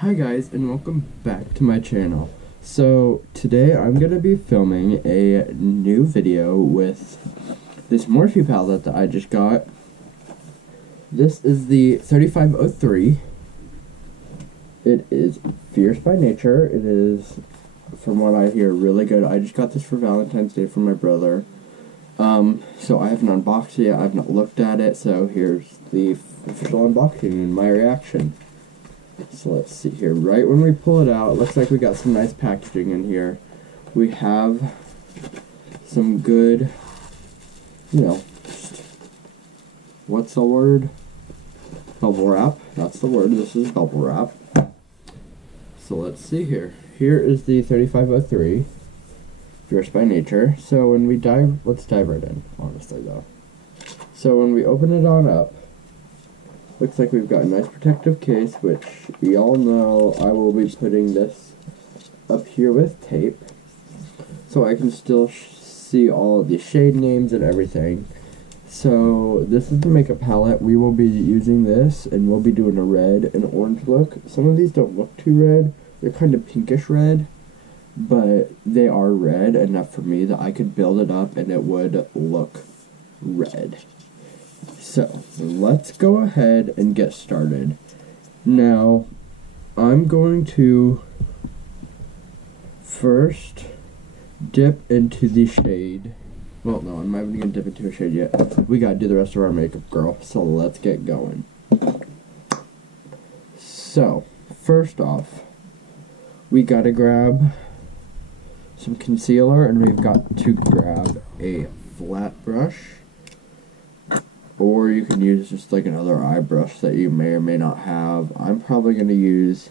Hi guys, and welcome back to my channel. So today I'm going to be filming a new video with this Morphe palette that I just got. This is the 3503. It is fierce by nature. It is, from what I hear, really good. I just got this for Valentine's Day from my brother. So I haven't unboxed it yet. I've not looked at it, so here's the official unboxing and my reaction. So let's see here. Right when we pull it out, it looks like we got some nice packaging in here. We have some good, what's the word? Bubble wrap. That's the word. This is bubble wrap. So let's see here. Here is the 3503. Fierce by nature. So when we let's dive right in, honestly though. So when we open it on up, looks like we've got a nice protective case, which we all know I will be putting this up here with tape, so I can still see all of the shade names and everything. So this is the makeup palette. We will be using this, and we'll be doing a red and orange look. Some of these don't look too red. They're kind of pinkish red, but they are red enough for me that I could build it up and it would look red. So, let's go ahead and get started. Now, I'm going to first dip into the shade. Well, no, I'm not even going to dip into a shade yet. We got to do the rest of our makeup, girl. So, let's get going. So, first off, we got to grab some concealer, and we've got to grab a flat brush. Or you can use just like another eye brush that you may or may not have. I'm probably going to use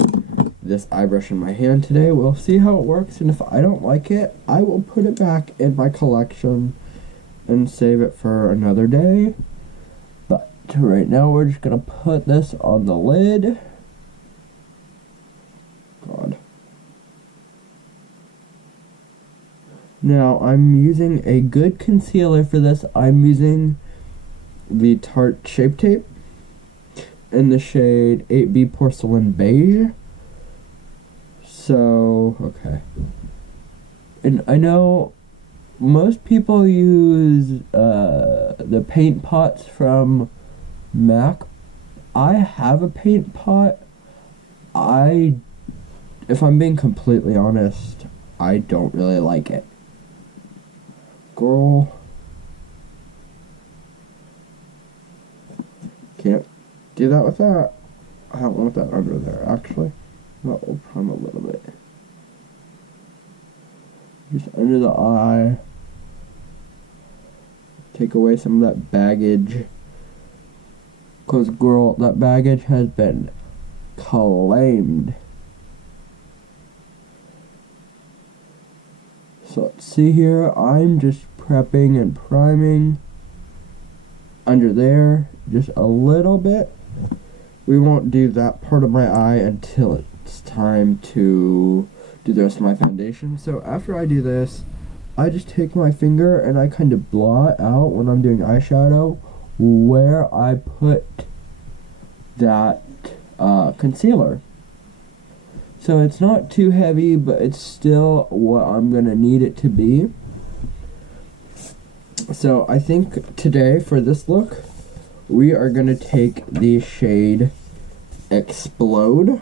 this eye brush in my hand today. We'll see how it works, and if I don't like it, I will put it back in my collection and save it for another day. But right now we're just going to put this on the lid. God. Now I'm using a good concealer for this. I'm using the Tarte Shape Tape in the shade 8B Porcelain Beige. So, okay. And I know most people use the paint pots from MAC. I have a paint pot. If I'm being completely honest, I don't really like it. Girl. Can't do that with that. I don't want that under there, actually. That will prime a little bit. Just under the eye. Take away some of that baggage. Because, girl, that baggage has been claimed. So, let's see here. I'm just prepping and priming under there. Just a little bit. We won't do that part of my eye until it's time to do the rest of my foundation. So after I do this, I just take my finger and I kind of blot out when I'm doing eyeshadow where I put that concealer. So it's not too heavy, but it's still what I'm going to need it to be. So I think today for this look, we are going to take the shade Explode,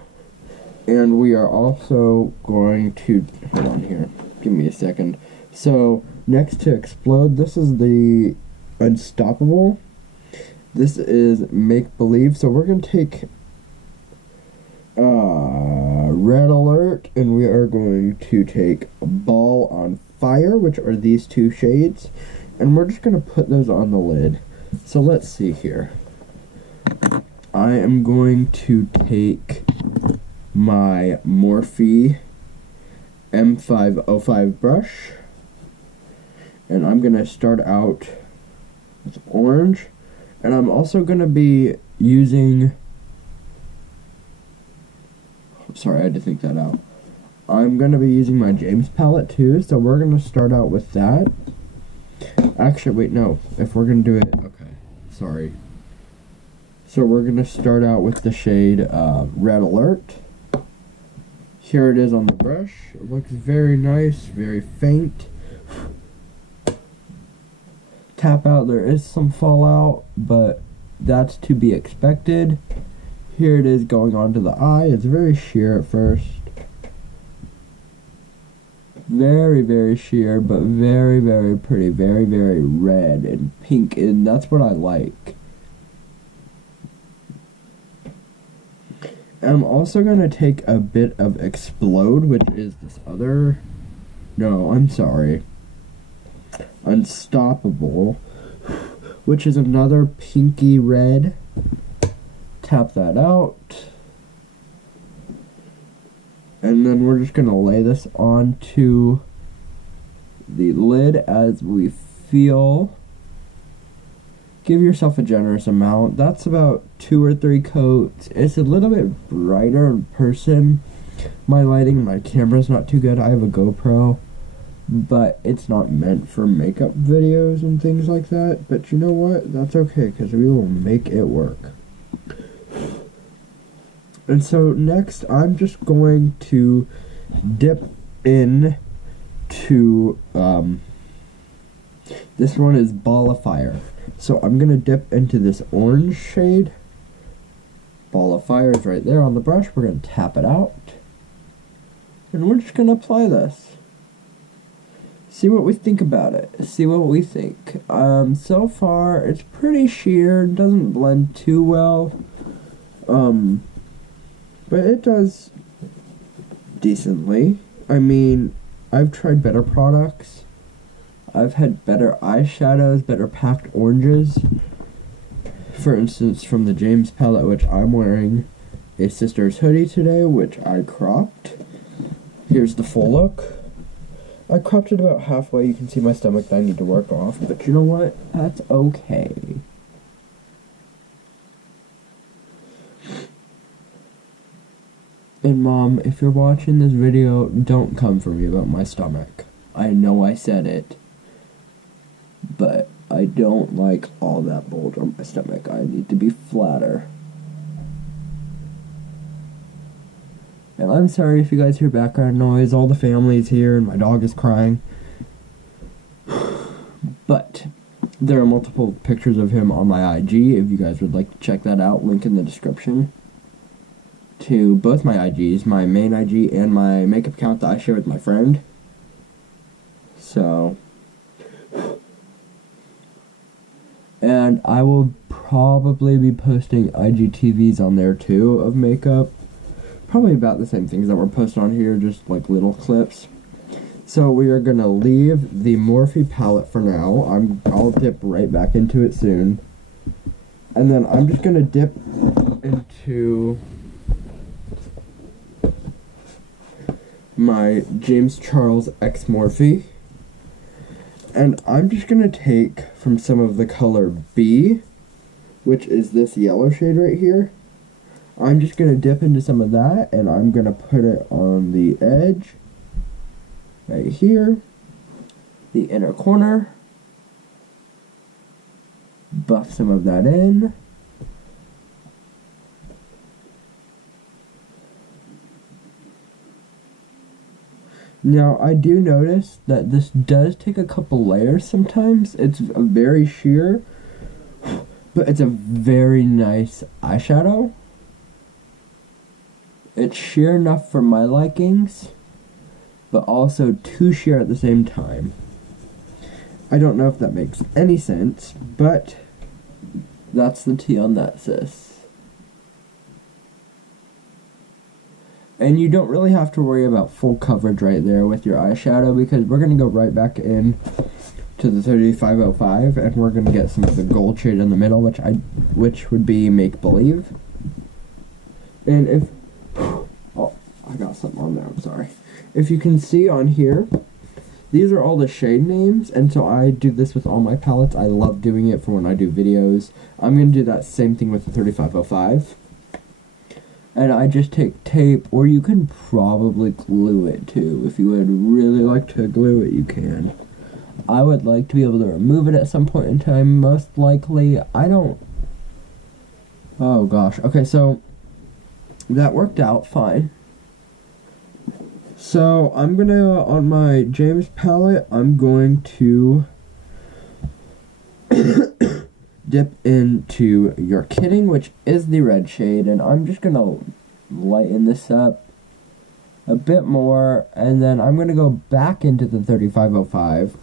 and we are also going to, hold on here, give me a second. So, next to Explode, this is the Unstoppable. This is Make Believe, so we're going to take Red Alert, and we are going to take Ball on Fire, which are these two shades, and we're just going to put those on the lid. So let's see here. I am going to take my Morphe M505 brush, and I'm going to start out with orange, and I'm also going to be using, sorry, I had to think that out. I'm going to be using my James palette too, so we're going to start out with that. Actually, wait, no. If we're going to do it, okay, sorry. So we're going to start out with the shade Red Alert. Here it is on the brush. It looks very nice, very faint. Tap out, there is some fallout, but that's to be expected. Here it is going onto the eye. It's very sheer at first. Very, very sheer, but very, very pretty. Very, very red and pink, and that's what I like. I'm also going to take a bit of Explode, which is this other... No, I'm sorry. Unstoppable, which is another pinky red. Tap that out. And then we're just going to lay this onto the lid as we feel. Give yourself a generous amount. That's about 2 or 3 coats. It's a little bit brighter in person. My lighting, my camera's not too good. I have a GoPro, but it's not meant for makeup videos and things like that. But you know what? That's okay, because we will make it work. And so next, I'm just going to dip in to, this one is Ball of Fire. So I'm going to dip into this orange shade. Ball of Fire is right there on the brush. We're going to tap it out. And we're just going to apply this. See what we think about it. See what we think. So far, it's pretty sheer. Doesn't blend too well. But it does decently. I mean, I've tried better products. I've had better eyeshadows, better packed oranges. For instance, from the James palette, which I'm wearing a sister's hoodie today, which I cropped. Here's the full look. I cropped it about halfway. You can see my stomach that I need to work off. But you know what? That's okay. And Mom, if you're watching this video, don't come for me about my stomach. I know I said it, but I don't like all that bulge on my stomach. I need to be flatter. And I'm sorry if you guys hear background noise. All the family's here and my dog is crying. But there are multiple pictures of him on my IG if you guys would like to check that out. Link in the description. To both my IGs, my main IG and my makeup account that I share with my friend. So, and I will probably be posting IGTVs on there too of makeup. Probably about the same things that were posted on here, just like little clips. So we are gonna leave the Morphe palette for now. I'll dip right back into it soon. And then I'm just gonna dip into my James Charles X Morphe, and I'm just gonna take from some of the color B, which is this yellow shade right here. I'm just gonna dip into some of that, and I'm gonna put it on the edge right here, the inner corner, buff some of that in. Now, I do notice that this does take a couple layers sometimes. It's a very sheer, but it's a very nice eyeshadow. It's sheer enough for my likings, but also too sheer at the same time. I don't know if that makes any sense, but that's the tea on that, sis. And you don't really have to worry about full coverage right there with your eyeshadow, because we're going to go right back in to the 3505, and we're going to get some of the gold shade in the middle, which would be Make Believe. And if... Oh, I got something on there, I'm sorry. If you can see on here, these are all the shade names, and so I do this with all my palettes. I love doing it for when I do videos. I'm going to do that same thing with the 3505. And I just take tape, or you can probably glue it too. If you would really like to glue it, you can. I would like to be able to remove it at some point in time, most likely. I don't... Oh gosh. Okay, so that worked out fine. So I'm gonna, on my James palette, I'm going to dip into You're Kidding, which is the red shade, and I'm just gonna lighten this up a bit more, and then I'm gonna go back into the 3505,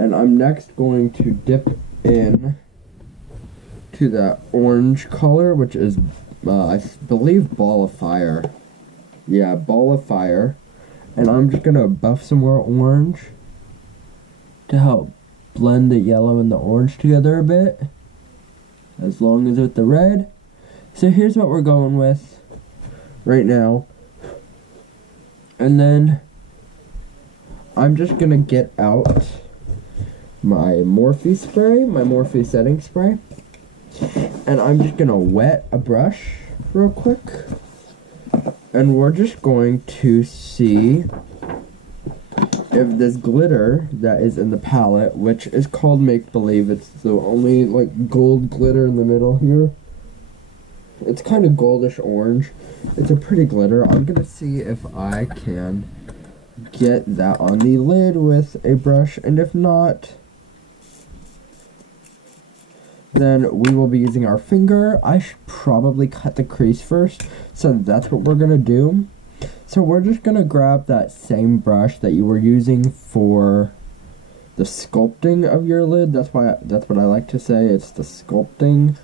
and I'm next going to dip in to that orange color, which is, I believe, Ball of Fire. Yeah, Ball of Fire. And I'm just gonna buff some more orange to help blend the yellow and the orange together a bit, as long as with the red. So here's what we're going with right now. And then I'm just gonna get out my Morphe spray, my Morphe setting spray, and I'm just gonna wet a brush real quick, and we're just going to see if this glitter that is in the palette, which is called Make Believe, it's the only like gold glitter in the middle here. It's kind of goldish orange. It's a pretty glitter. I'm gonna see if I can get that on the lid with a brush, and if not, then we will be using our finger. I should probably cut the crease first, so that's what we're gonna do. So we're just gonna grab that same brush that you were using for the sculpting of your lid. That's what I like to say. It's the sculpting,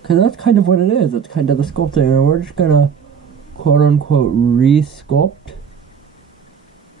because that's kind of what it is. It's kind of the sculpting, and we're just gonna quote unquote re-sculpt